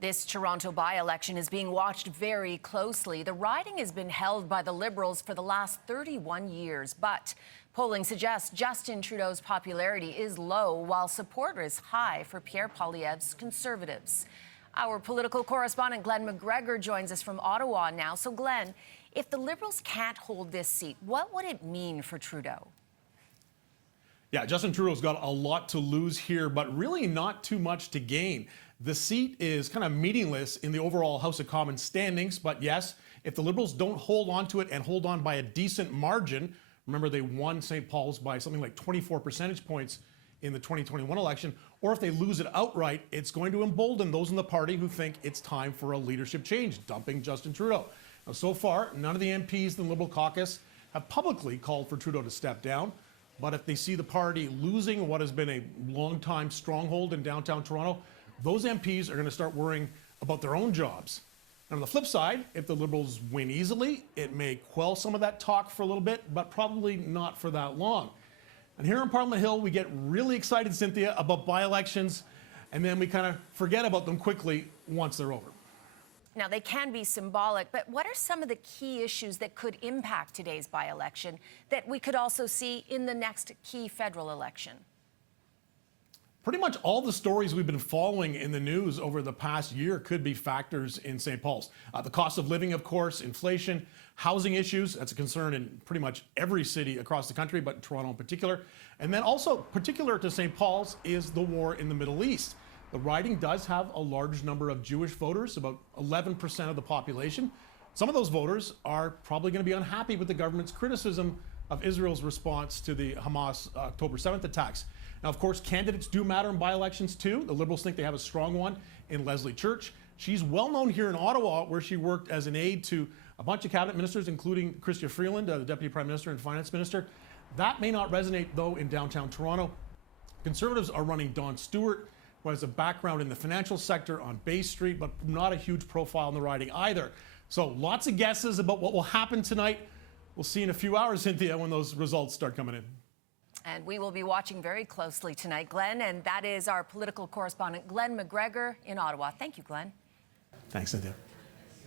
This Toronto by-election is being watched very closely. The riding has been held by the Liberals for the last 31 years, but polling suggests Justin Trudeau's popularity is low, while support is high for Pierre Poilievre's Conservatives. Our political correspondent Glen McGregor joins us from Ottawa now. So, Glen, if the Liberals can't hold this seat, what would it mean for Trudeau? Yeah, Justin Trudeau's got a lot to lose here, but really not too much to gain. The seat is kind of meaningless in the overall House of Commons standings, but yes, if the Liberals don't hold on to it and hold on by a decent margin, remember they won St. Paul's by something like 24 percentage points in the 2021 election, or if they lose it outright, it's going to embolden those in the party who think it's time for a leadership change, dumping Justin Trudeau. Now, so far, none of the MPs in the Liberal caucus have publicly called for Trudeau to step down. But if they see the party losing what has been a long-time stronghold in downtown Toronto, those MPs are going to start worrying about their own jobs. And on the flip side, if the Liberals win easily, it may quell some of that talk for a little bit, but probably not for that long. And here on Parliament Hill, we get really excited, Cynthia, about by-elections, and then we kind of forget about them quickly once they're over. Now, they can be symbolic, but what are some of the key issues that could impact today's by-election that we could also see in the next key federal election? Pretty much all the stories we've been following in the news over the past year could be factors in St. Paul's. The cost of living, of course, inflation, housing issues, that's a concern in pretty much every city across the country, but in Toronto in particular. And then also particular to St. Paul's is the war in the Middle East. The riding does have a large number of Jewish voters, about 11% of the population. Some of those voters are probably going to be unhappy with the government's criticism of Israel's response to the Hamas October 7th attacks. Now, of course, candidates do matter in by-elections too. The Liberals think they have a strong one in Leslie Church. She's well known here in Ottawa, where she worked as an aide to a bunch of cabinet ministers, including Chrystia Freeland, the Deputy Prime Minister and Finance Minister. That may not resonate, though, in downtown Toronto. Conservatives are running Don Stewart, who has a background in the financial sector on Bay Street, but not a huge profile in the riding either. So lots of guesses about what will happen tonight. We'll see in a few hours, Cynthia, when those results start coming in. And we will be watching very closely tonight, Glen, and that is our political correspondent, Glen McGregor in Ottawa. Thank you, Glen. Thanks, Cynthia.